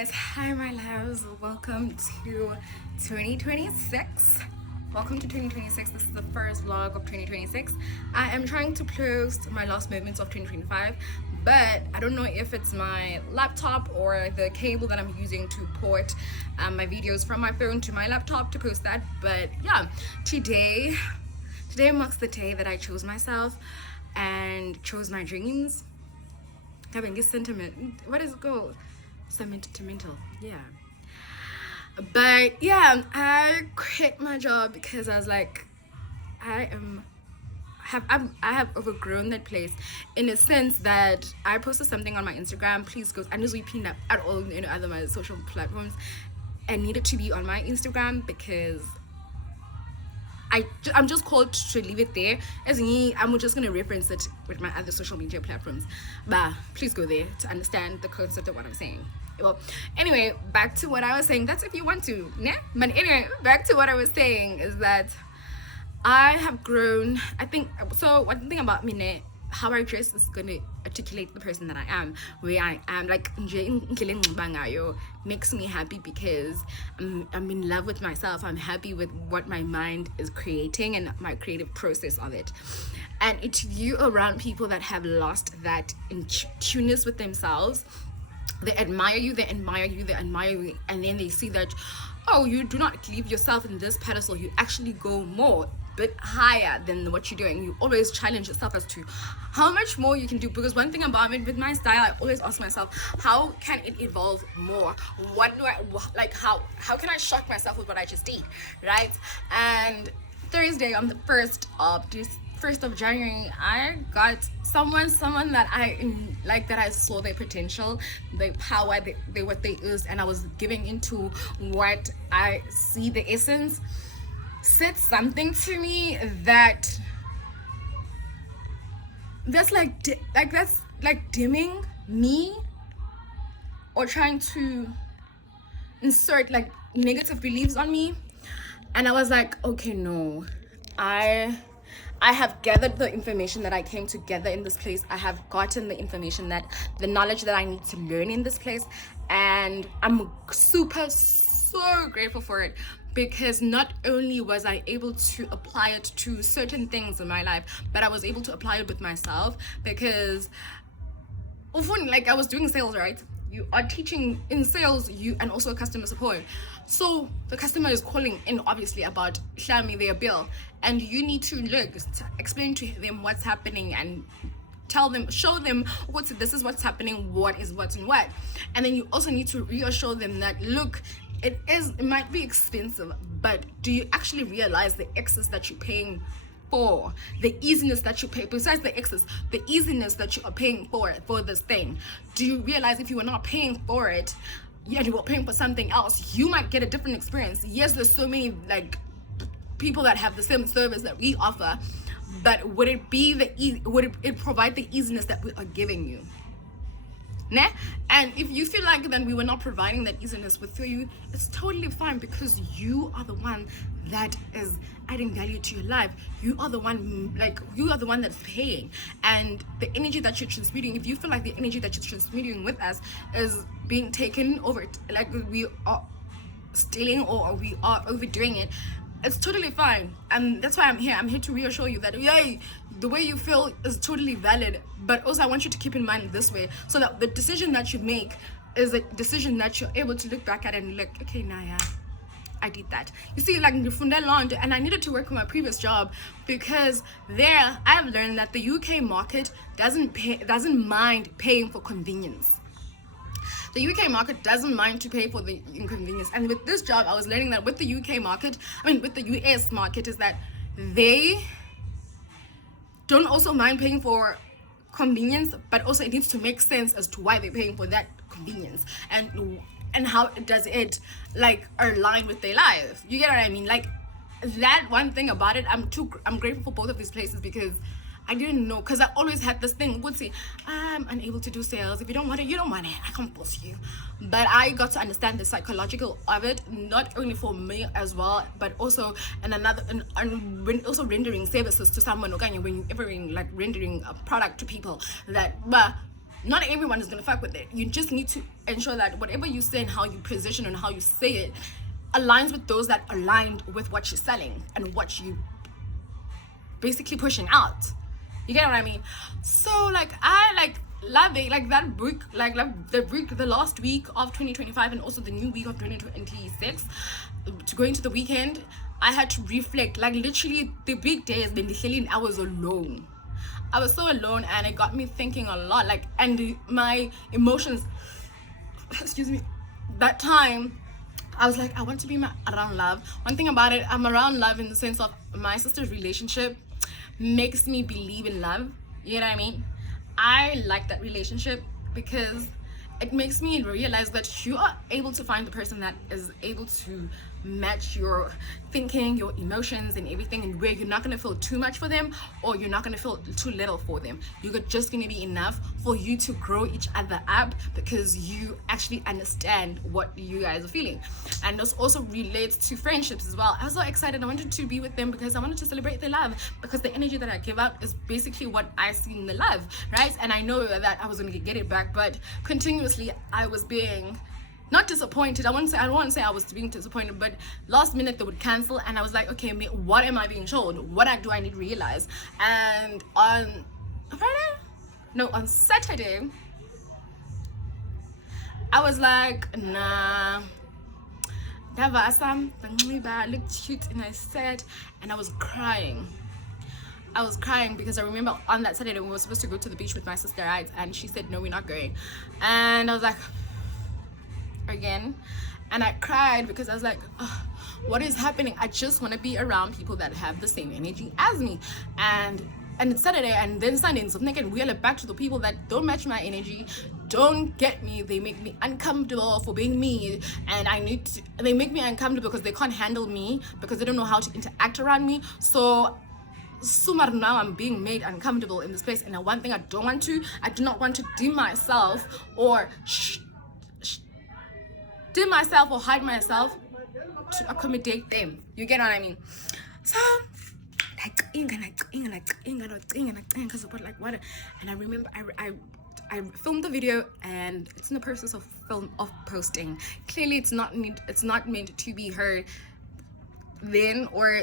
guys, hi my loves, welcome to 2026. Welcome to 2026. This is the first vlog of 2026. I am trying to post my last moments of 2025, but I don't know if it's my laptop or the cable that I'm using to port my videos from my phone to my laptop to post that. But yeah, today marks the day that I chose myself and chose my dreams. Having this sentiment, what is it called? Sentimental, yeah. But yeah, I quit my job because I was like, I have overgrown that place, in a sense that I posted something on my Instagram. Please go, and just repeat that at all other my social platforms. I needed to be on my Instagram because I'm just called to leave it there. As in, I'm just gonna reference it with my other social media platforms. But please go there to understand the concept of what I'm saying. Well, anyway, back to what I was saying. That's if you want to, nah? But anyway, back to what I was saying is that I have grown. I think so. One thing about me, nah, how I dress is gonna articulate the person that I am. Where I am, like, makes me happy because I'm in love with myself. I'm happy with what my mind is creating and my creative process of it. And it's you around people that have lost that in tuneness with themselves. They admire you, and then they see that, oh, you do not leave yourself in this pedestal. You actually go more bit higher than what you're doing. You always challenge yourself as to how much more you can do. Because one thing about it with my style, I always ask myself, how can it evolve more? What do I like? How can I shock myself with what I just did, right? And Thursday, on the 1st of January, I got someone that I like, that I saw their potential, their power, they what they is, and I was giving into what I see the essence. Said something to me that's like dimming me or trying to insert like negative beliefs on me, and I was like, okay, no, I have gathered the information that I came to gather in this place. I have gotten the information, that the knowledge that I need to learn in this place, and I'm so grateful for it, because not only was I able to apply it to certain things in my life, but I was able to apply it with myself. Because often, like, I was doing sales, right? You are teaching in sales, and also customer support. So the customer is calling in, obviously, about share me their bill, and you need to explain to them what's happening and show them this is what's happening, what is what and what. And then you also need to reassure them that, look, it might be expensive, but do you actually realize the excess that you're paying for, the easiness that you pay, besides the excess, the easiness that you are paying for this thing? Do you realize if you were not paying for it, and you were paying for something else, you might get a different experience? Yes, there's so many like people that have the same service that we offer, but would it provide the easiness that we are giving you? Nah? And if you feel like then we were not providing that easiness with you, it's totally fine, because you are the one that is adding value to your life. You are the one that's paying, and the energy that you're transmuting, if you feel like the energy that you're transmuting with us is being taken over, like we are stealing or we are overdoing it, it's totally fine. And that's why I'm here to reassure you that, yay, the way you feel is totally valid. But also I want you to keep in mind this way, so that the decision that you make is a decision that you're able to look back at and like, okay, Naya, I did that. You see, like, from that on, and I needed to work with my previous job, because there I have learned that the UK market doesn't mind paying for convenience. The UK market doesn't mind to pay for the inconvenience. And with this job, I was learning that with the UK market, with the US market, is that they don't also mind paying for convenience, but also it needs to make sense as to why they're paying for that convenience, and how does it like align with their life. You get what I mean? Like, that one thing about it, I'm grateful for both of these places, because I didn't know, because I always had this thing, would say, I'm unable to do sales. If you don't want it, you don't want it. I can't force you. But I got to understand the psychological of it, not only for me as well, but also when also rendering services to someone, okay, when you're ever like rendering a product to people, that not everyone is gonna fuck with it. You just need to ensure that whatever you say and how you position and how you say it aligns with those that aligned with what you're selling and what you basically pushing out. You get what I mean? So like I love it, like that week, like the last week of 2025 and also the new week of 2026, to go into the weekend, I had to reflect. Like literally the big days when I was alone. I was so alone, and it got me thinking a lot. Like, and my emotions, excuse me, that time I was like, I want to be around love. One thing about it, I'm around love in the sense of my sister's relationship makes me believe in love. You know what I mean? I like that relationship because it makes me realize that you are able to find the person that is able to match your thinking, your emotions and everything, and where you're not going to feel too much for them or you're not going to feel too little for them. You're just going to be enough for you to grow each other up because you actually understand what you guys are feeling. And this also relates to friendships as well. I was so excited. I wanted to be with them because I wanted to celebrate their love, because the energy that I give out is basically what I see in the love, right? And I know that I was going to get it back, but continuously I was being not disappointed. I don't want to say I was being disappointed, but last minute they would cancel, and I was like, okay, what am I being shown? What do I need to realize? And on Saturday, I was like, nah. I looked cute and I said, and I was crying. Because I remember on that Saturday we were supposed to go to the beach with my sister, right? And she said, no, we're not going. And I was like, again, and I cried because I was like, oh, what is happening? I just want to be around people that have the same energy as me. And it's Saturday, and then Sunday, and so thinking wheel it back to the people that don't match my energy, don't get me. They make me uncomfortable for being me, and they make me uncomfortable because they can't handle me, because they don't know how to interact around me. So now I'm being made uncomfortable in this place, and one thing I do not want to dim myself or hide myself to accommodate them. You get what I mean? So because of like what, and I remember I filmed the video, and it's in the process of posting. Clearly it's not meant to be heard then or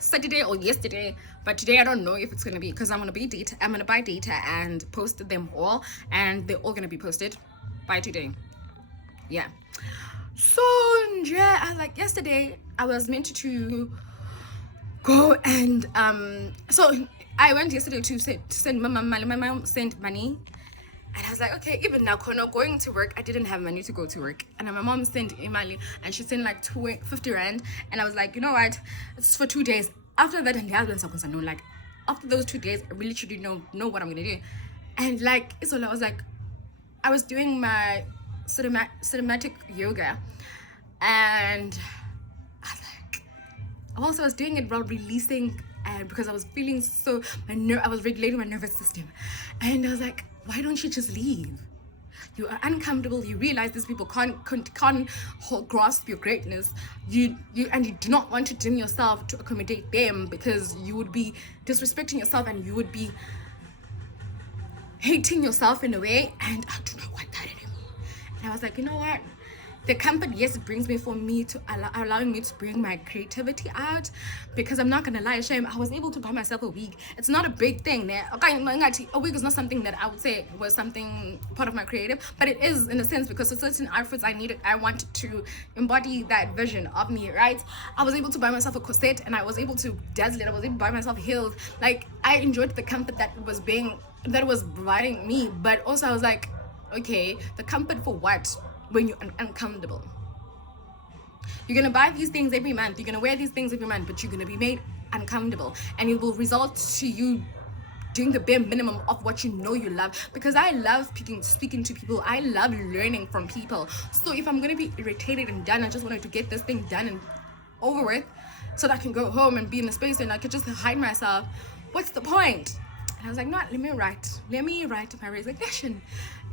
Saturday or yesterday, but today I don't know if it's gonna be, because I'm gonna buy data and post them all, and they're all gonna be posted by today. Yeah. So yeah, like yesterday I was meant to go, and so I went yesterday to send my mom money. My mom sent money, and I was like, okay, even now going to work, I didn't have money to go to work, and my mom sent money, and she sent like 50 rand, and I was like, you know what, it's for 2 days. After that, and like after those 2 days, I really truly know what I'm gonna do. And like it's all, I was doing my cinematic yoga, and I was doing it while releasing, and because I was feeling I was regulating my nervous system, and I was like, why don't you just leave? You are uncomfortable. You realize these people can't grasp your greatness. You do not want to dim yourself to accommodate them, because you would be disrespecting yourself and you would be hating yourself in a way, and I do not want that anymore. And I was like, you know what? The comfort, yes, it brings me allowing me to bring my creativity out, because I'm not gonna lie, shame, I was able to buy myself a wig. It's not a big thing. A wig is not something that I would say was something part of my creative, but it is in a sense, because for certain outfits I wanted to embody that vision of me, right? I was able to buy myself a corset, and I was able to dazzle it. I was able to buy myself heels. Like, I enjoyed the comfort that was providing me, but also I was like, okay, the comfort for what? When you're uncomfortable, you're gonna buy these things every month, you're gonna wear these things every month, but you're gonna be made uncomfortable, and it will result to you doing the bare minimum of what you know you love. Because I love speaking to people, I love learning from people. So if I'm gonna be irritated and done, I just wanted to get this thing done and over with, so that I can go home and be in a space and I could just hide myself. What's the point? And I was like, no, let me write my resignation.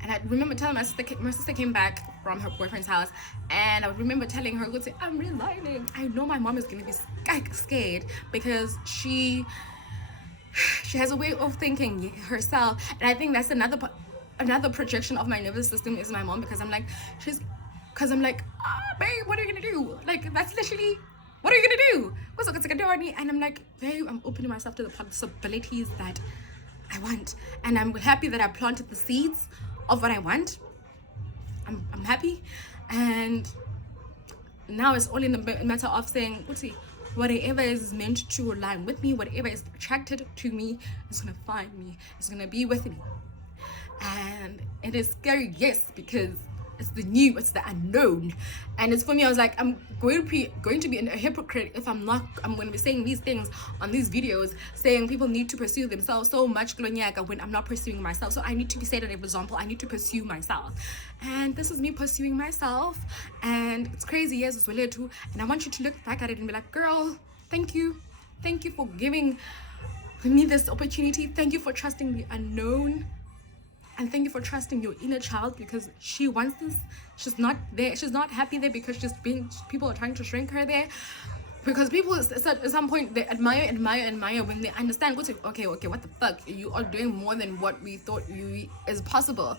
And I remember telling my sister came back from her boyfriend's house, and I remember telling her, I'm resigning. I know my mom is gonna be scared, because she has a way of thinking herself, and I think that's another part. another projection of my nervous system is my mom, because I'm like, babe, what are you gonna do? Like, that's literally, what are you gonna do? And I'm like, babe, I'm opening myself to the possibilities that I want, and I'm happy that I planted the seeds of what I want. I'm happy, and now it's all in the matter of saying, whatever is meant to align with me, whatever is attracted to me, is gonna find me, it's gonna be with me. And it is scary, yes, because it's the new, it's the unknown. And it's for me, I was like, I'm going to be a hypocrite if I'm going to be saying these things on these videos, saying people need to pursue themselves so much when I'm not pursuing myself. So I need to be set an example. I need to pursue myself, and this is me pursuing myself. And it's crazy, yes, it's related to. And I want you to look back at it and be like, girl, thank you for giving me this opportunity. Thank you for trusting the unknown. And thank you for trusting your inner child, because she wants this. She's not there. She's not happy there because people are trying to shrink her there. Because people at some point, they admire when they understand, okay, what the fuck? You are doing more than what we thought is possible.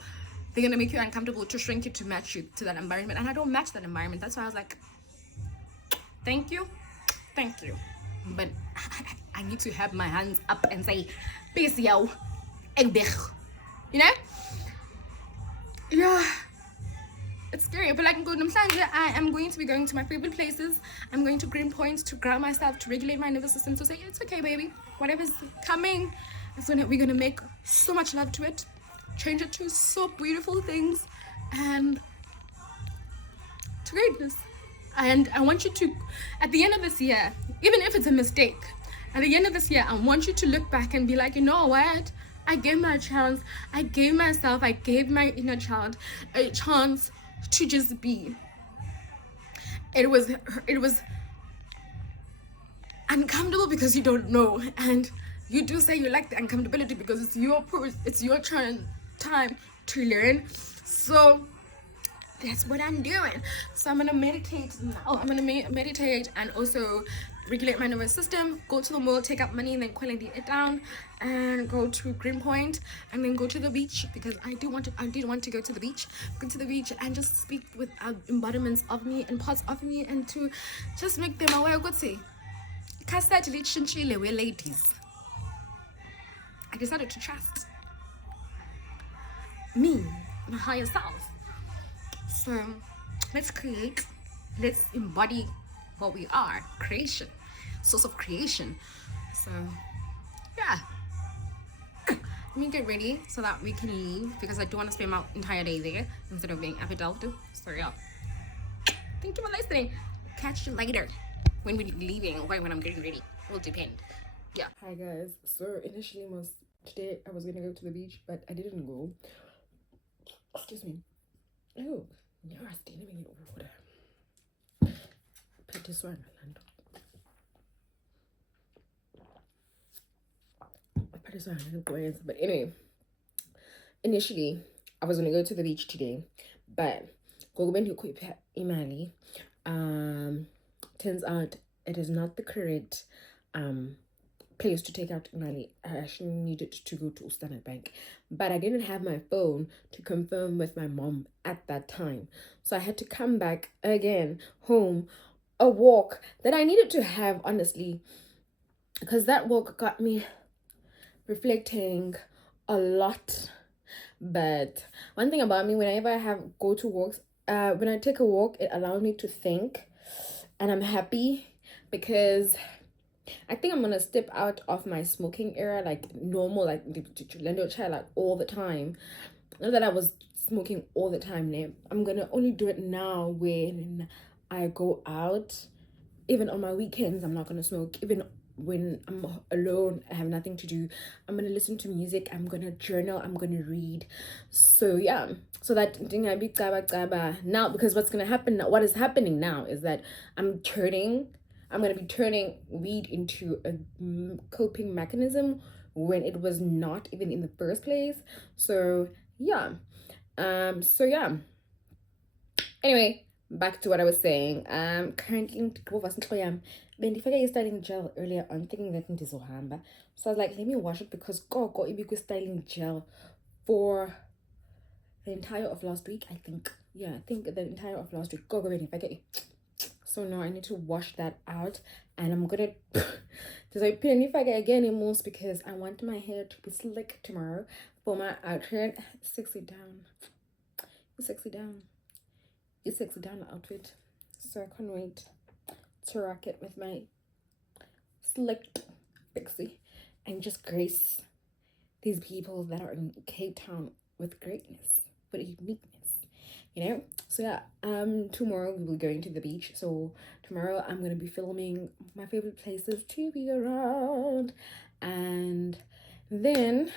They're going to make you uncomfortable to shrink you to match you to that environment. And I don't match that environment. That's why I was like, thank you. But I need to have my hands up and say, peace, yo. You know? Yeah. It's scary. But like I am going to be going to my favorite places. I'm going to Green Point to ground myself, to regulate my nervous system, to say, it's okay, baby. Whatever's coming, we're gonna make so much love to it. Change it to so beautiful things and to greatness. And I want you to, at the end of this year, even if it's a mistake, at the end of this year, I want you to look back and be like, you know what? I gave my chance. I gave myself, I gave my inner child a chance to just be. It was uncomfortable because you don't know, and you do say you like the uncomfortability because it's your time to learn. So that's what I'm doing. So I'm gonna meditate now. I'm gonna meditate and also regulate my nervous system, go to the mall, take out money, and then quality it down, and go to Green Point, and then go to the beach, because I did want to go to the beach and just speak with embodiments of me and parts of me, and to just make them aware. We're ladies. I decided to trust me, my higher self. So let's embody what we are, creation, source of creation. So yeah, let me get ready so that we can leave, because I do want to spend my entire day there instead of being epidelphed. So yeah, thank you for listening. Catch you later when we're leaving, or when I'm getting ready. Will depend. Yeah. Hi guys. So initially today I was gonna go to the beach, but I didn't go. Excuse me. Oh, you're standing in water. Put this one, Orlando. Put this one, but anyway, initially I was gonna go to the beach today, but turns out it is not the correct place to take out imali. I actually needed to go to Standard Bank, but I didn't have my phone to confirm with my mom at that time, so I had to come back again home, a walk that I needed to have, honestly, because that walk got me reflecting a lot. But one thing about me, whenever I go to walks, when I take a walk, it allows me to think, and I'm happy because I think I'm gonna step out of my smoking era, like normal, like all the time. Not that I was smoking all the time now. I'm gonna only do it now when I go out. Even on my weekends, I'm not gonna smoke. Even when I'm alone, I have nothing to do, I'm gonna listen to music, I'm gonna journal, I'm gonna read. So yeah, so that thing I be now, because what is happening now is that I'm gonna be turning weed into a coping mechanism when it was not even in the first place. So yeah, anyway, back to what I was saying. Currently bendifake styling gel earlier on, thinking that ndizohamba. So I was like, let me wash it, because go styling gel for the entire of last week, I think. Yeah, I think the entire of last week. Go ready if I get it. So now I need to wash that out, and I'm gonna does I put any faggot again in most because I want my hair to be slick tomorrow for my outfit. Sexy down. Sexy down. It's sexy down outfit. So I can't wait to rock it with my slick pixie and just grace these people that are in Cape Town with greatness, with uniqueness. So yeah, tomorrow we'll be going to the beach. So tomorrow I'm gonna be filming my favorite places to be around, and then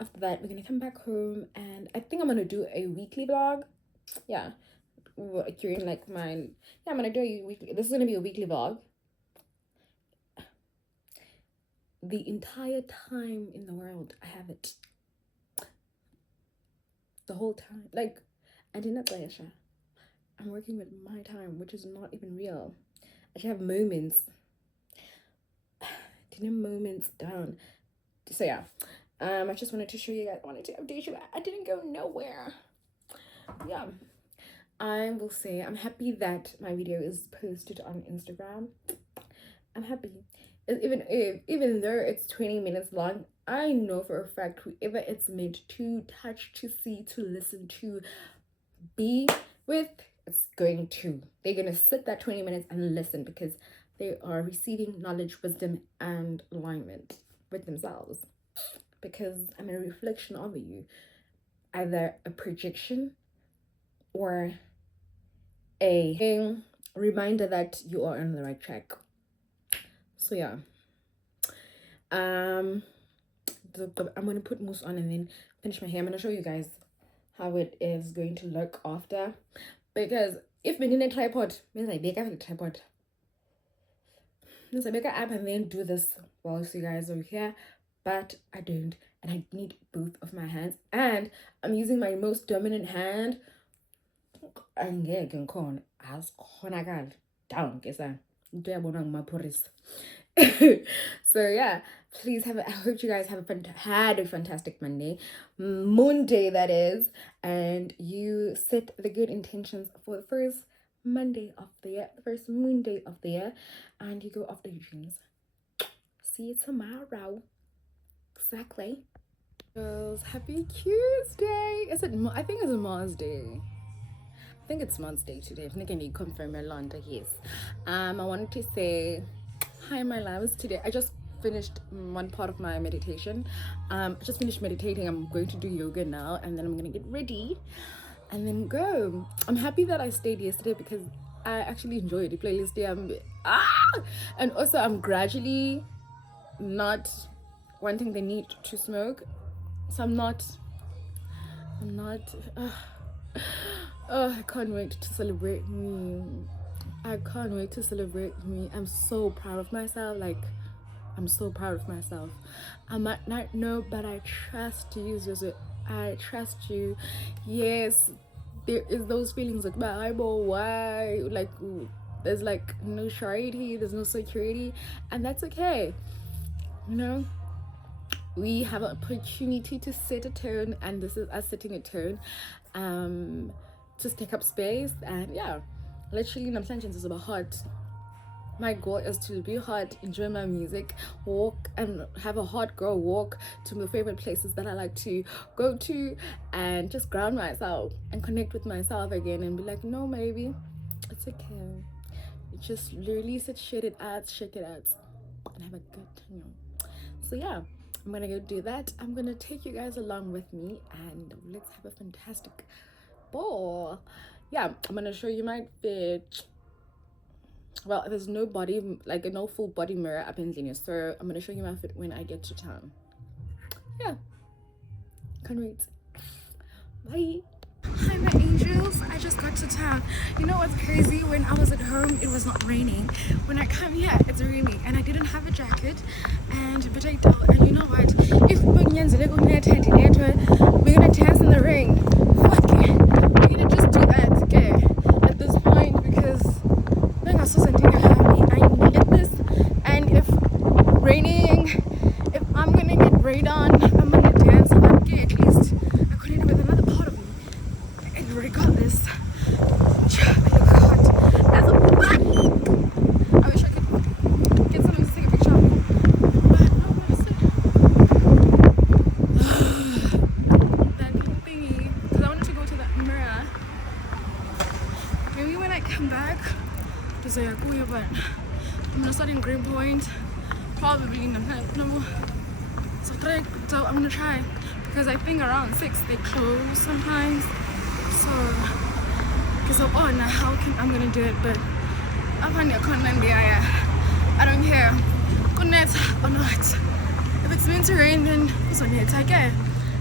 after that we're gonna come back home, and I think I'm gonna do a weekly vlog. Yeah, during like I'm gonna do a weekly. This is gonna be a weekly vlog. The entire time in the world, I have it. The whole time, like. I did not say I'm working with my time, which is not even real. I should have moments. Didn't moments down. So yeah, I just wanted to show you guys. I wanted to update you. I didn't go nowhere. Yeah, I will say I'm happy that my video is posted on Instagram. I'm happy, even though it's 20 minutes long. I know for a fact whoever it's meant to touch, to see, to listen to, be with, they're gonna sit that 20 minutes and listen, because they are receiving knowledge, wisdom, and alignment with themselves, because I'm a reflection of you, either a projection or a reminder that you are on the right track. So yeah, I'm gonna put mousse on and then finish my hair. I'm gonna show you guys how it is going to look after, because if we need a tripod, means I make up a tripod. Means I make an app and then do this whilst you guys are here, but I don't, and I need both of my hands, and I'm using my most dominant hand. And yeah, can con as conagal down, guess I my police. So yeah, please I hope you guys had a fantastic Monday that is, and you set the good intentions for the first Monday of the year, the first Monday of the year, and you go after your dreams. See you tomorrow. Exactly. Girls, happy Tuesday. Is it? I think it's Mars Day. I think it's Mars Day today. I think I need to confirm my London. Yes. I wanted to say hi, my loves. Today I just finished one part of my meditation. I just finished meditating. I'm going to do yoga now, and then I'm gonna get ready and then go. I'm happy that I stayed yesterday because I actually enjoyed the playlist there. And also I'm gradually not wanting the need to smoke, so I'm not I can't wait to celebrate me. I can't wait to celebrate me. I'm so proud of myself. Like, I'm so proud of myself. I might not know, but I trust you, Zozo. I trust you. Yes, there is those feelings like, Bible, why? Like, there's like no surety, there's no security, and that's okay. We have an opportunity to set a tone, and this is us setting a tone. Just take up space, and yeah, literally namhlanje is about heart. My goal is to be hot, enjoy my music, walk and have a hot girl walk to my favorite places that I like to go to, and just ground myself and connect with myself again and be like, no, maybe it's okay. Just release it, shake it out, and have a good time. So yeah, I'm gonna go do that. I'm gonna take you guys along with me, and let's have a fantastic ball. Yeah, I'm gonna show you my fit. Well, there's no body, like no full body mirror up in Zenia, so I'm gonna show you my fit when I get to town. Yeah, can't wait. Bye. Hi, my angels. I just got to town. You know what's crazy? When I was at home, it was not raining. When I come here, it's raining, and I didn't have a jacket. But I do. And you know what? If we're gonna dance in the rain, fuck it. We're gonna just do that, okay? At this point, because I need this. And if raining, if I'm gonna get rained on, I'm gonna dance. Okay, at least I connect with another part of me. Zayakuya, but I'm gonna start in Greenpoint, probably in the no. So I'm gonna try because I think around 6 they close sometimes. So because of oh now how can I'm gonna do it, but up on your content there, I don't care. Good night or not. If it's meant to rain, then it's on it. I get.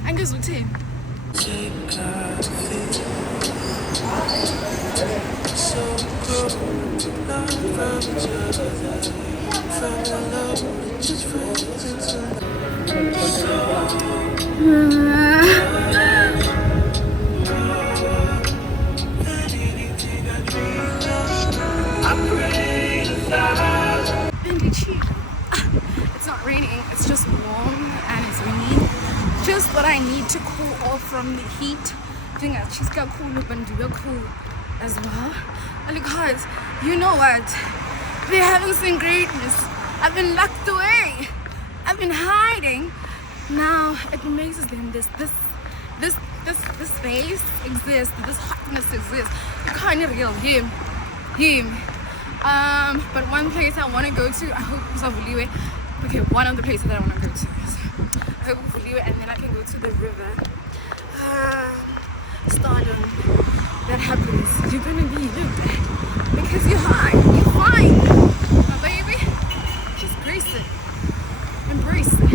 I guess we'll take. It's not raining, it's just warm and it's windy. Just what I need to cool off from the heat. I think she's got cool and do cool as well. Because you know what? They haven't seen greatness. I've been locked away. I've been hiding. Now it amazes them this space exists, this hotness exists. You can't real him. But one place I want to go to, I hope it's Vuliwe. Okay, one of the places that I want to go to is I hope Vuliwe, and then I can go to the river. Stardom. That happens. You're gonna be looped because you're high. You're fine, my baby. Just grace it, embrace it.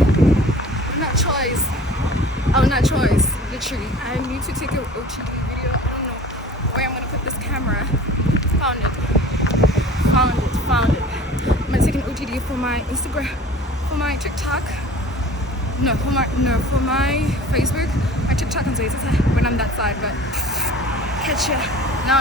Not choice. Oh, not choice. Literally, I need to take an OTD video. I don't know where I'm gonna put this camera. Found it. I'm gonna take an OTD for my Instagram, for my TikTok. No, for my Facebook, my TikTok and Twitter when I'm that side. But catch ya now.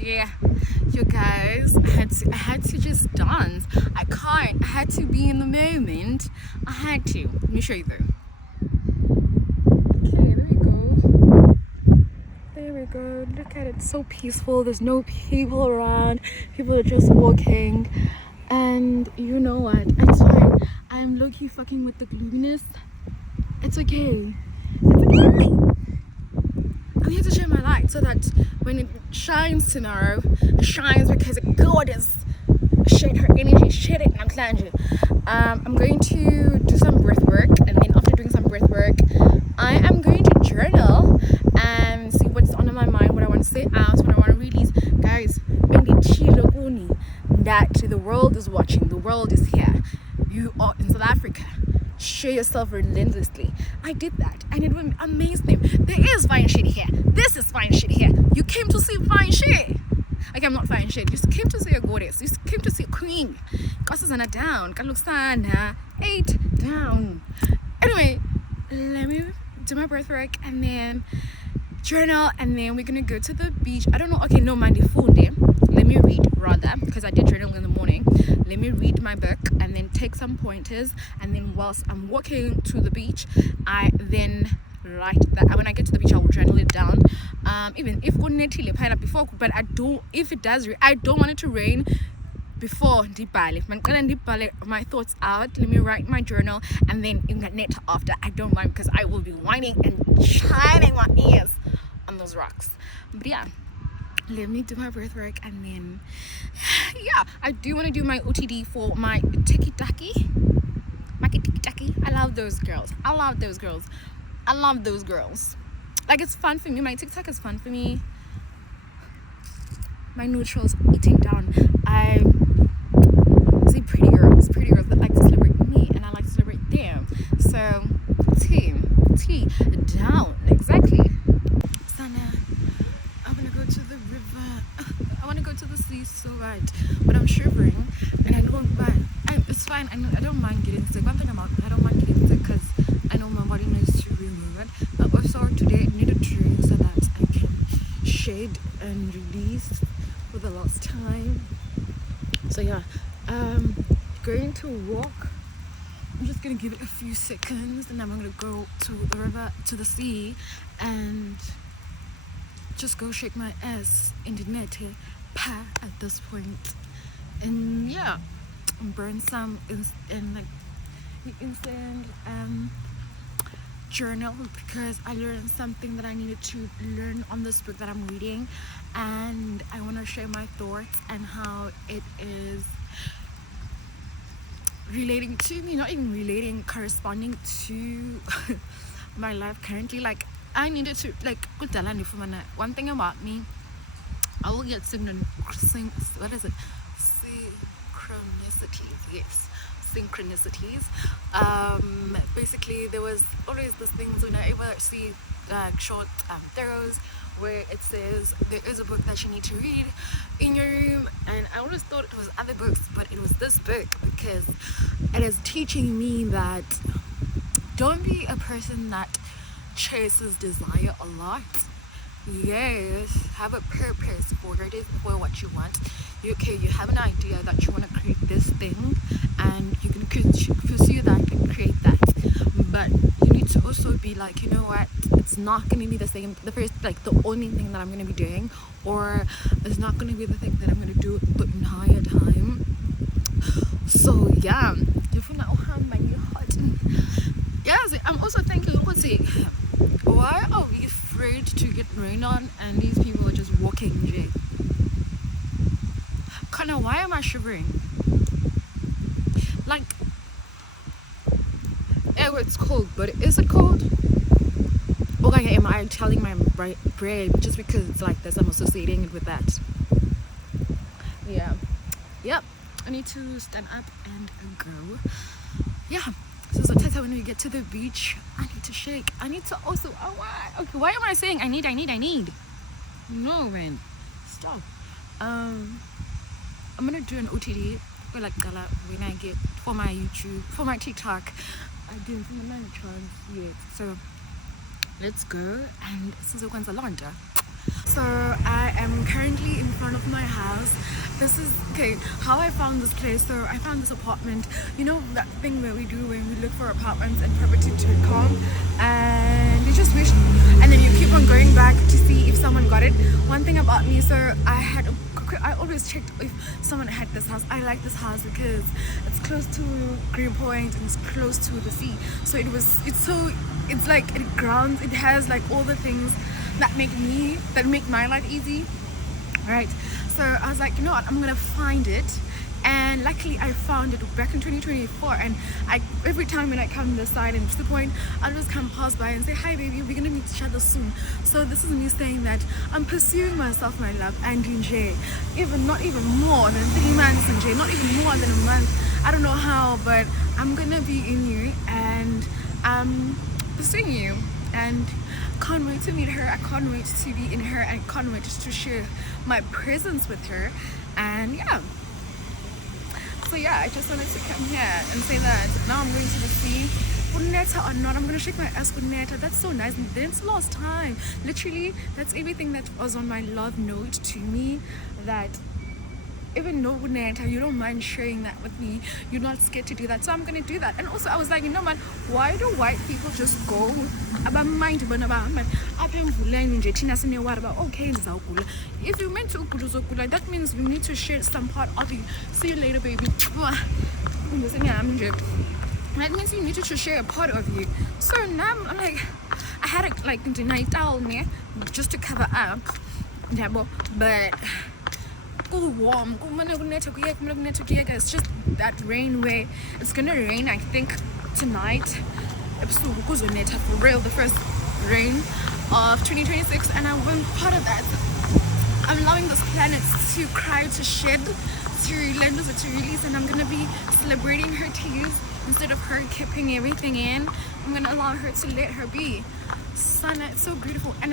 Yeah, you guys, I had to just dance. I had to be in the moment. I had to. Let me show you though. Okay, there we go. Look at it, it's so peaceful. There's no people around. People are just walking. And you know what? It's fine. I'm low-key fucking with the gloominess. It's okay. It's okay. I'm here to share my light so that when it shines tomorrow, it shines because God is shed her energy, shed it, and I'm glad. I'm going to do some breath work, and then after doing some breath work, I am going to journal and see what's on my mind, what I want to say out, what I want to release. Guys, that the world is watching, the world is here. You are in South Africa. Share yourself relentlessly. I did that and it would amaze them. There is fine shit here. This is fine shit here. You came to see fine shit. Okay, I'm not fine shit. You came to see a goddess. You came to see a queen. Kasazana down. Kaluksana 8 down. Anyway, let me do my breath work and then journal, and then we're gonna go to the beach. I don't know. Okay, no, mind the phone there. Let me read rather, because I did journal in the morning. Let me read my book and then take some pointers, and then whilst I'm walking to the beach, I then write that. When I get to the beach, I will journal it down. Even if before, but I don't. If it does, I don't want it to rain before my thoughts out. Let me write my journal, and then in that net after, I don't mind because I will be whining and shining my ears on those rocks. But yeah, let me do my breath work, and then yeah, I do want to do my OTD for my tiki-taki. I love those girls. Like, it's fun for me. My TikTok is fun for me. My neutrals eating down. I see pretty girls that like to celebrate me, and I like to celebrate them. So T down, exactly. Sana, I'm gonna go to the river. I want to go to the sea so bad, but I'm shivering and I don't mind. It's fine. I don't mind getting sick. One thing about I don't mind getting sick because I know my body needs to remove it. But also today I need a drink so that I can shade and release for the last time. So yeah, going to walk. I'm just gonna give it a few seconds and then I'm gonna go to the river, to the sea, and just go shake my ass in the net here, at this point. And yeah, burn some in like the instant journal, because I learned something that I needed to learn on this book that I'm reading, and I want to share my thoughts and how it is relating to me, not even relating, corresponding to my life currently. Like, I needed to, like, one thing about me, I will get what is it? Synchronicities, yes. Synchronicities. Basically, there was always this things when I ever see short throws where it says there is a book that you need to read in your room, and I always thought it was other books, but it was this book, because it is teaching me that don't be a person that chases desire a lot. Yes, have a purpose for it, for what you want. You have an idea that you want to create this thing, and you can pursue that and create that, but you need to also be like, you know what, it's not going to be the only thing that I'm going to be doing, or it's not going to be the thing that I'm going to do the entire time. So yeah, yes, I'm also thinking, why are we afraid to get rained on and these people are just walking, Jay? Kinda, why am I shivering? Like, oh, it's cold, but is it cold? Okay, am I telling my brain just because it's like this, I'm associating it with that? Yeah. Yep. I need to stand up and go. Yeah. So when we get to the beach, I need to shake. I need to also. Oh, why? Okay, why am I saying I need? No, man. Stop. I'm gonna do an OTD when I get for my YouTube, for my TikTok. I didn't think I'm not chance yet. So let's go. And this is Londa. So I am currently in front of my house. This is how I found this place. So I found this apartment. You know that thing where we do when we look for apartments and property.com, and you just wish, and then you keep on going back to see if someone got it. One thing about me, so I always checked if someone had this house. I like this house because it's close to Greenpoint and it's close to the sea. So it's like it grounds. It has like all the things that make my life easy, right? So I was like, you know what, I'm gonna find it. And luckily I found it back in 2024, and every time when I come this side and to the point, I'll just come pass by and say, hi baby, we're gonna meet each other soon. So this is me saying that I'm pursuing myself, my love, and in J, not even more than 3 months in J, not even more than a month. I don't know how, but I'm gonna be in you, and I'm pursuing you, and can't wait to meet her. I can't wait to be in her, and I can't wait to share my presence with her. And yeah, so yeah, I just wanted to come here and say that now I'm going to the sea. Neta or not, I'm gonna shake my ass with Neta. That's so nice. And then it's last time. Literally, that's everything that was on my love note to me. That even though Neta, you don't mind sharing that with me, you're not scared to do that, so I'm gonna do that. And also I was like, you know man, why do white people just go about mind about okay, if you meant to that means you need to share some part of you. See you later, baby. That means you need to share a part of you. So now I'm like, I had a like night down there just to cover up, but warm. It's just that rain where it's gonna rain, I think, tonight. For real, the first rain of 2026, and I want part of that. I'm allowing this planet to cry, to shed, to release, and I'm gonna be celebrating her tears instead of her keeping everything in. I'm gonna allow her to let her be. Sana, it's so beautiful, and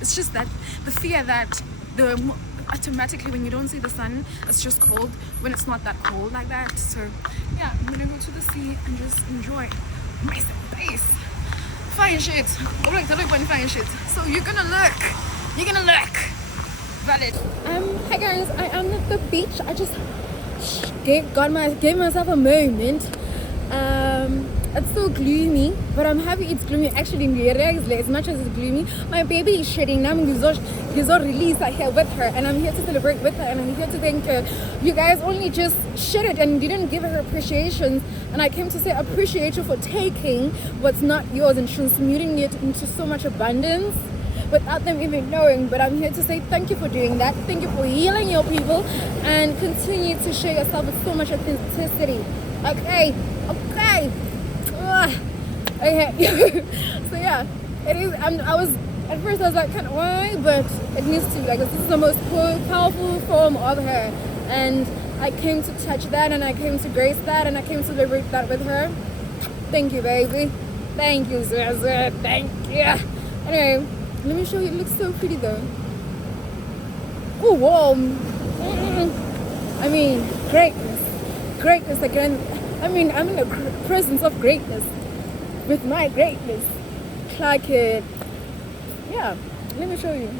it's just that the fear that automatically when you don't see the sun, it's just cold when it's not that cold like that. So yeah, I'm gonna go to the sea and just enjoy my space. Fine shit. So you're gonna look valid. Hi guys, I am at the beach. I just gave myself a moment. It's so gloomy, but I'm happy it's gloomy. Actually, as much as it's gloomy, my baby is shedding. Now he's on release. I'm here with her, and I'm here to celebrate with her, and I'm here to thank her. You guys only just shedded and didn't give her appreciation, and I came to say appreciate you for taking what's not yours and transmuting it into so much abundance without them even knowing. But I'm here to say thank you for doing that. Thank you for healing your people, and continue to share yourself with so much authenticity. Okay. Okay. So yeah, it is. I was at first I was like, kind of why, but it needs to. Like, this is the most powerful form of her, and I came to touch that, and I came to grace that, and I came to celebrate that with her. Thank you, baby. Thank you, Zaza. Thank you. Anyway, let me show you. It looks so pretty though. Oh, warm. I mean, greatness again. I mean, I'm in the presence of greatness with my greatness. Like it. Yeah, let me show you.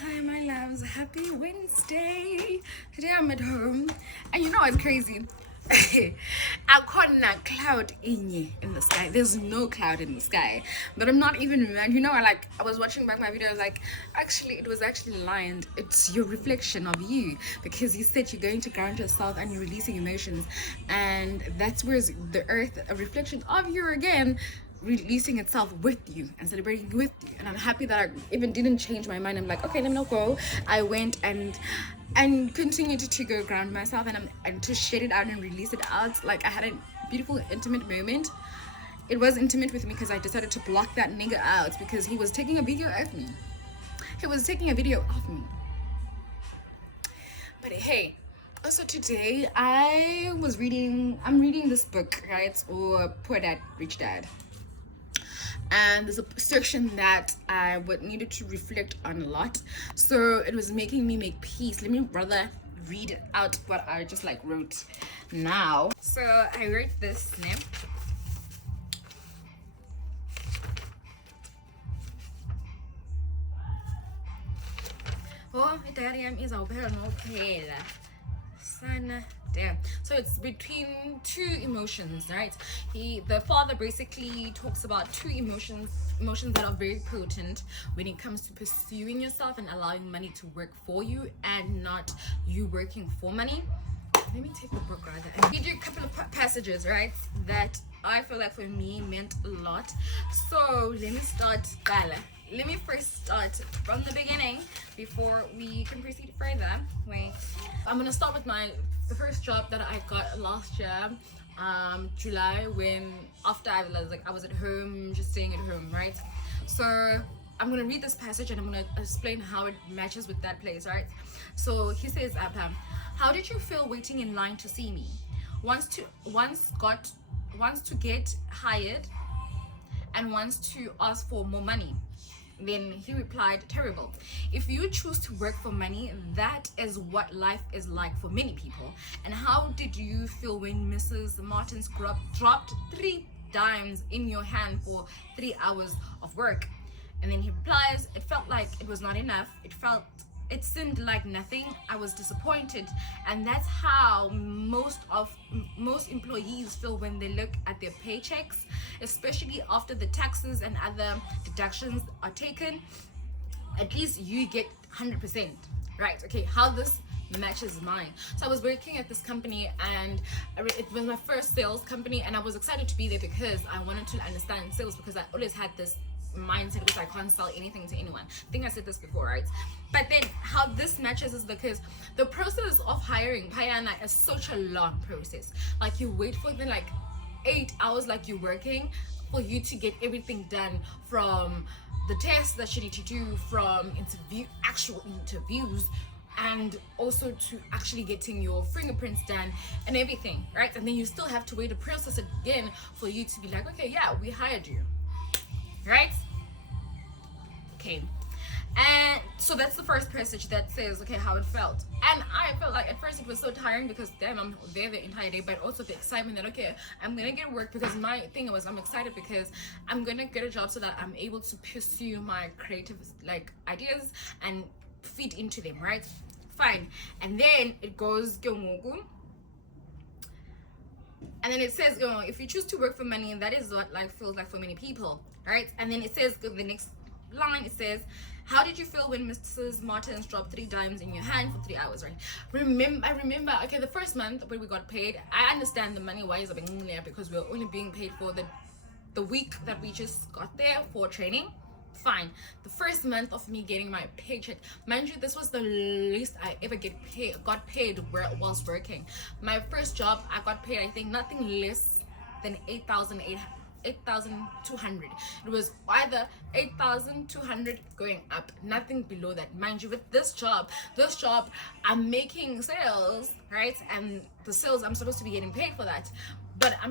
Hi, my loves. Happy Wednesday. Today I'm at home, and you know what's crazy? I caught a cloud in the sky. There's no cloud in the sky, but I'm not even mad. You know, I was watching back my video. I was like, actually, it was actually lined. It's your reflection of you, because you said you're going to ground yourself and you're releasing emotions, and that's where the earth, a reflection of you again, releasing itself with you and celebrating with you. And I'm happy that I even didn't change my mind. I'm like, okay, let me not go. I went and continued to go ground myself, and to shed it out and release it out. Like, I had a beautiful intimate moment. It was intimate with me because I decided to block that nigga out because he was taking a video of me. But hey, also today I'm reading this book, right? Or Poor Dad Rich Dad. And there's a section that I would needed to reflect on a lot, so it was making me make peace. Let me rather read out what I just wrote now. So I wrote this snip. Oh, Italian is open. Okay, son. Damn. So it's between two emotions, right? The father basically talks about two emotions that are very potent when it comes to pursuing yourself and allowing money to work for you and not you working for money. Let me take the book rather and read you a couple of passages, right, that I feel like for me meant a lot. So let me start. Let me first start from the beginning before we can proceed further. Wait, I'm gonna start with the first job that I got last year, July, when after I was at home, just staying at home, right? So I'm gonna read this passage and I'm gonna explain how it matches with that place, right? So he says, how did you feel waiting in line to see me? Wants to get hired and wants to ask for more money. Then he replied, terrible. If you choose to work for money, that is what life is like for many people. And how did you feel when Mrs. Martin's dropped 3 dimes in your hand for 3 hours of work? And then he replies, it felt like it was not enough. It seemed like nothing. I was disappointed. And that's how most employees feel when they look at their paychecks, especially after the taxes and other deductions are taken. At least you get 100%, right? Okay, how this matches mine. So I was working at this company, and it was my first sales company, and I was excited to be there because I wanted to understand sales, because I always had this mindset which I can't sell anything to anyone. I think I said this before, right? But then how this matches is because the process of hiring Payana is such a long process. Like, you wait for the 8 hours you're working for you to get everything done, from the tests that you need to do, from actual interviews, and also to actually getting your fingerprints done and everything, right? And then you still have to wait to process it again for you to be like, okay, yeah, we hired you, right? Okay, And so that's the first passage that says, okay, how it felt. And I felt like at first it was so tiring because damn, I'm there the entire day, but also the excitement that, okay, I'm gonna get work, because my thing was I'm excited because I'm gonna get a job so that I'm able to pursue my creative like ideas and feed into them, right? Fine. And then it goes and then it says, you know, if you choose to work for money, that is what life feels like for many people, right? And then it says, the next line, it says, how did you feel when Mrs. Martins dropped 3 dimes in your hand for 3 hours, right? I remember, okay, the first month when we got paid, I understand the money wise because we were only being paid for the week that we just got there for training. Fine. The first month of me getting my paycheck, mind you, this was the least I ever got paid whilst working. My first job, I got paid, I think, nothing less than 8,200. It was either 8,200 going up, nothing below that. Mind you, with this job, I'm making sales, right? And the sales, I'm supposed to be getting paid for that. But I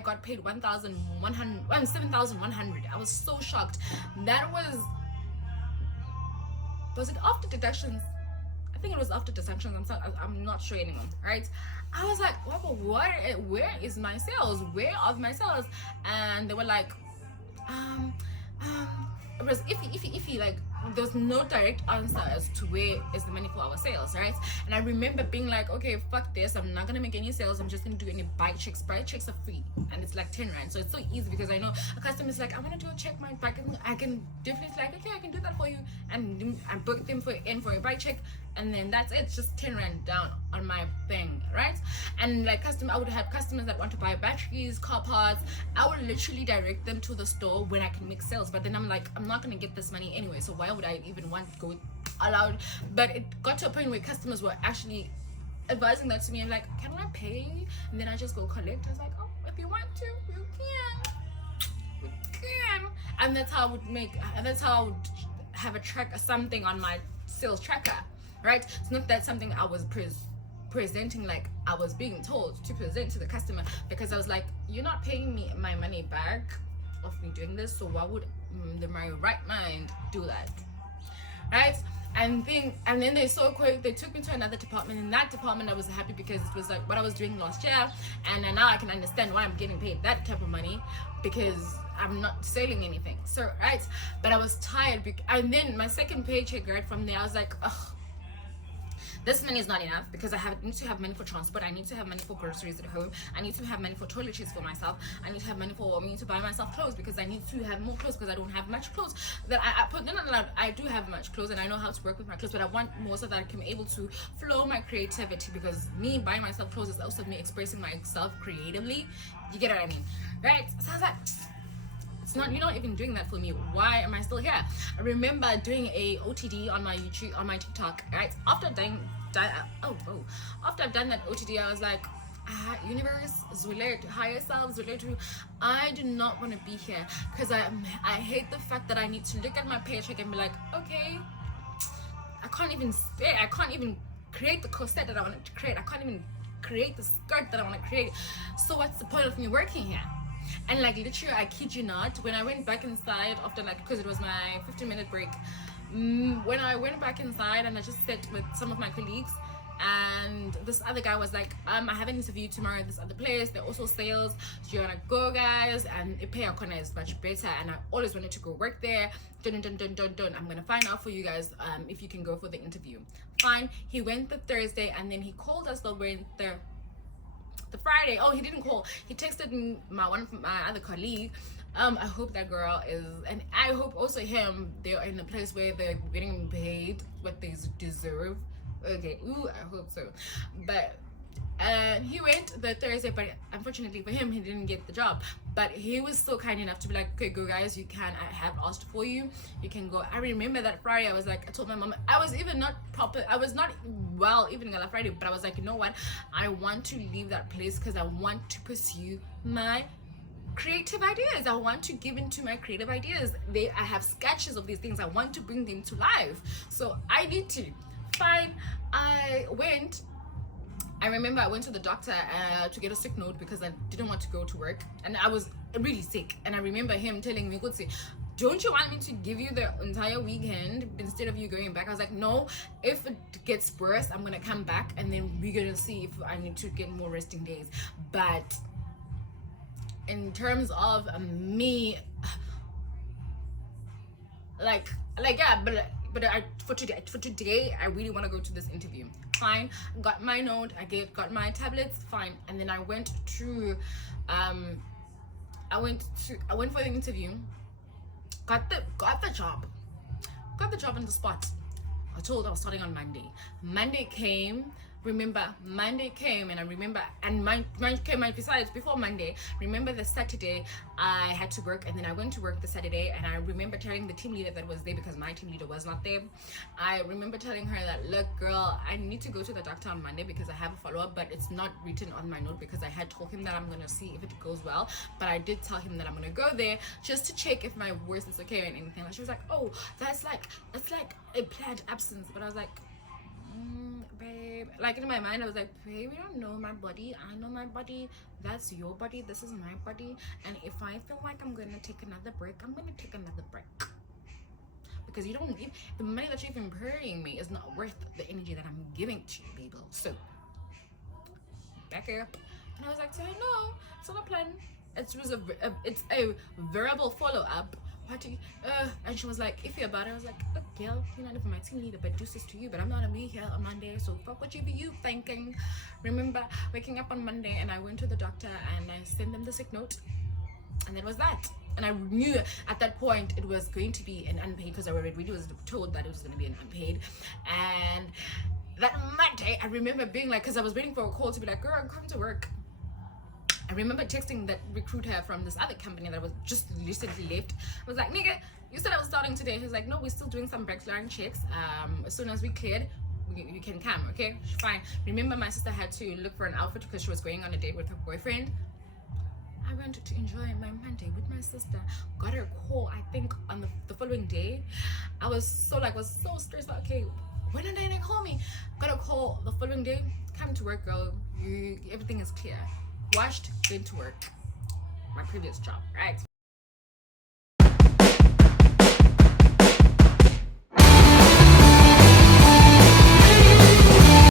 got paid 7,100. I was so shocked. That was it after deductions? I think it was after deductions. I'm not sure anymore, right? I was like, where is my sales? Where are my sales? And they were like, it was iffy, like there's no direct answer as to where is the money for our sales, right? And I remember being like, okay, fuck this, I'm not gonna make any sales, I'm just gonna do any bike checks. Bike checks are free and it's like 10 rand, so it's so easy because I know a customer is like, I want to do a check my bike, and I can definitely like, okay, I can do that for you, and I book them for a bike check, and then that's it. It's just 10 rand down on my thing, right? And like I would have customers that want to buy batteries, car parts. I would literally direct them to the store when I can make sales, but then I'm like, I'm not gonna get this money anyway, so why would I even want to go allowed? But it got to a point where customers were actually advising that to me. I'm like, can I pay? And then I just go collect. I was like, oh, if you want to, you can. And that's how I would have something on my sales tracker, right? It's not that something I was presenting like I was being told to present to the customer, because I was like, you're not paying me my money back of me doing this, so why would my right mind do that, right? And then they so quick, they took me to another department. In that department, I was happy because it was like what I was doing last year, and now I can understand why I'm getting paid that type of money, because I'm not selling anything. So right, but I was tired. And then my second paycheck, right from there, I was like, ugh, this money is not enough, because I need to have money for transport, I need to have money for groceries at home, I need to have money for toiletries for myself, I need to have money for me to buy myself clothes, because I need to have more clothes, because I don't have much clothes that I do have much clothes, and I know how to work with my clothes, but I want more so that I can be able to flow my creativity, because me buying myself clothes is also me expressing myself creatively. You get what I mean, right? So I was like, you're not even doing that for me. Why am I still here? I remember doing a OTD on my YouTube, on my TikTok, right? After I've done that OTD, I was like, universe, Zwellet, higher self, Zwellet, I do not want to be here, because I hate the fact that I need to look at my paycheck and be like, okay, I can't even create the corset that I want to create. I can't even create the skirt that I want to create. So what's the point of me working here? And like literally, I kid you not, when I went back inside after, like, because it was my 15-minute break, when I went back inside and I just sat with some of my colleagues, and this other guy was like, I have an interview tomorrow at this other place, they're also sales, so you're gonna go, guys, and the pay corner is much better, and I always wanted to go work there. I'm gonna find out for you guys if you can go for the interview. Fine. He went the Thursday, and then he called us the Friday. Oh, he didn't call, he texted me, one of my other colleague. I hope that girl is, and I hope also him, they're in a place where they're getting paid what they deserve. Okay, ooh, I hope so. But he went the Thursday, but unfortunately for him, he didn't get the job. But he was so kind enough to be like, okay, go guys, you can, I have asked for you, you can go. I remember that Friday, I was like, I told my mom, I was not well even on that Friday, but I was like, you know what, I want to leave that place because I want to pursue my creative ideas. I want to give into my creative ideas. I have sketches of these things, I want to bring them to life, so I need to. Fine. I remember I went to the doctor to get a sick note because I didn't want to go to work, and I was really sick. And I remember him telling me, don't you want me to give you the entire weekend instead of you going back? I was like, no, if it gets worse, I'm gonna come back and then we're gonna see if I need to get more resting days. But in terms of me, like yeah, but for today I really want to go to this interview. Fine, got my note, got my tablets, fine, and then I went to I went for the interview, got the job on the spot. I told I was starting on Monday. Monday came, and I remember, and besides, before Monday, remember the Saturday I had to work, and then I went to work the Saturday, and I remember telling the team leader that was there, because my team leader was not there. I remember telling her that, look girl, I need to go to the doctor on Monday because I have a follow-up, but it's not written on my note because I had told him that I'm gonna see if it goes well, but I did tell him that I'm gonna go there just to check if my voice is okay or anything. And she was like, oh, that's like a planned absence. But I was like, babe, like in my mind I was like, babe, you don't know my body, I know my body, that's your body, this is my body, and if I feel like I'm gonna take another break, I'm gonna take another break, because you don't need the money that you're even paying me is not worth the energy that I'm giving to you, baby. So back up. And I was like, so no, it's not a plan, it's a verbal follow-up. And she was like iffy about it. I was like, oh, girl, you're not even my team leader, but deuces to you, but I'm not gonna be here on Monday, so fuck what you thinking. Remember waking up on Monday and I went to the doctor and I sent them the sick note, and that was that. And I knew at that point it was going to be an unpaid, because I already was told that it was going to be an unpaid. And that Monday I remember being like, because I was waiting for a call to be like, girl, come to work. I remember texting that recruiter from this other company that was just recently left. I was like, nigga, you said I was starting today. He was like, no, we're still doing some background checks. As soon as we cleared, you can come, okay? Fine. Remember, my sister had to look for an outfit because she was going on a date with her boyfriend. I went to enjoy my Monday with my sister. Got her call, I think, on the following day. I was so stressed out. Okay, when did they call me? Got a call the following day. Come to work, girl. Everything is clear. Washed, went to work. My previous job, right?